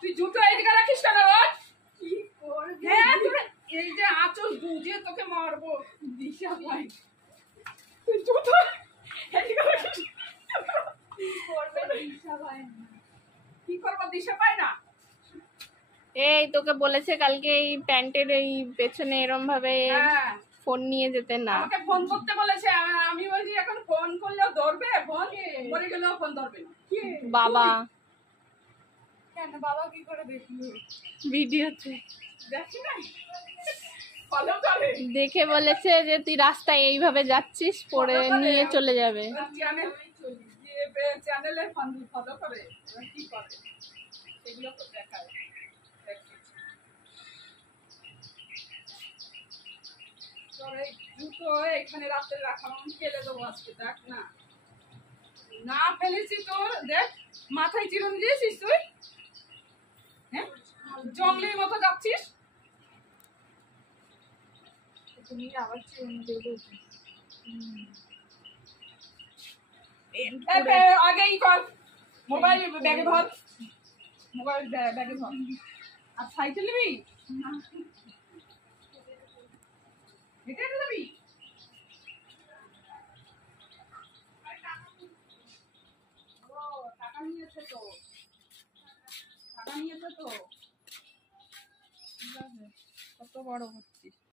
তুই জুতো এদিকে রাখিস কেন? কি করবি? হ্যাঁ তুই এই যে আঁচল বুঝে তোকে মারবো। দিশা ভাই তুই জুতো এদিকে রাখিস। কি করবে দিশা ভাই? কি করবো দিশা পাই না? এই তোকে বলেছে কালকে এই প্যান্টের এই পেছনে এরম ভাবে ফোন নিয়ে যেতে না। আমাকে ফোন করতে বলেছে, আমি বলছি এখন ফোন করলেও ধরবে, ফোন মরে গেলেও ফোন ধরবে না। বাবা কেন বাবা কি করে দেখলো? ভিডিওতে দেখি না, ফলো করে দেখে বলেছে যে তুই রাস্তায় এইভাবে যাচ্ছিস, পরে নিয়ে চলে যাবে। চ্যানেলে ফলো করে, কি করে সেগুলো তো দেখায়। জুতো এখানে রাতে রাখা, আমি ফেলে দেবো আজকে। দেখ না, না ফেলেছি তোর, দেখ মাথায় চিরুন দিয়েছিস তুই। হ্যাঁ জঙ্গলের মতো যাচ্ছিস। তুমি আবার চিরুন দেবে। আগেই কর, মোবাইল ব্যাগে ধর, মোবাইল ব্যাগে ধর। আর সাইকেল নিবি? হেঁটে হেঁটে যাবি? ও টাকা নিয়েছে তো, টাকা নিয়েছে তো। ঠিক আছে, কত বড় হচ্ছিস।